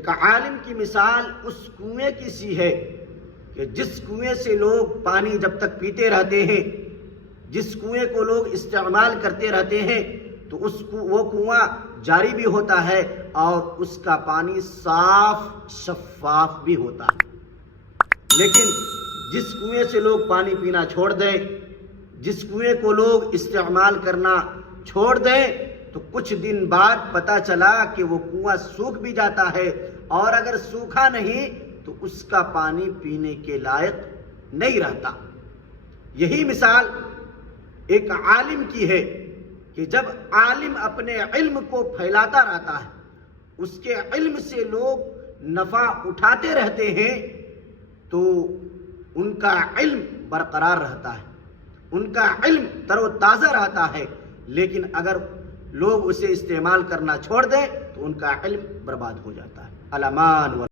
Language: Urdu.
ایک عالم کی مثال اس کنویں کی سی ہے کہ جس کنویں سے لوگ پانی جب تک پیتے رہتے ہیں، جس کنویں کو لوگ استعمال کرتے رہتے ہیں تو وہ کنواں جاری بھی ہوتا ہے اور اس کا پانی صاف شفاف بھی ہوتا ہے۔ لیکن جس کنویں سے لوگ پانی پینا چھوڑ دیں، جس کنویں کو لوگ استعمال کرنا چھوڑ دیں تو کچھ دن بعد پتہ چلا کہ وہ کنواں سوکھ بھی جاتا ہے، اور اگر سوکھا نہیں تو اس کا پانی پینے کے لائق نہیں رہتا۔ یہی مثال ایک عالم کی ہے کہ جب عالم اپنے علم کو پھیلاتا رہتا ہے، اس کے علم سے لوگ نفع اٹھاتے رہتے ہیں تو ان کا علم برقرار رہتا ہے، ان کا علم تر و تازہ رہتا ہے۔ لیکن اگر لوگ اسے استعمال کرنا چھوڑ دیں تو ان کا علم برباد ہو جاتا ہے۔ الامان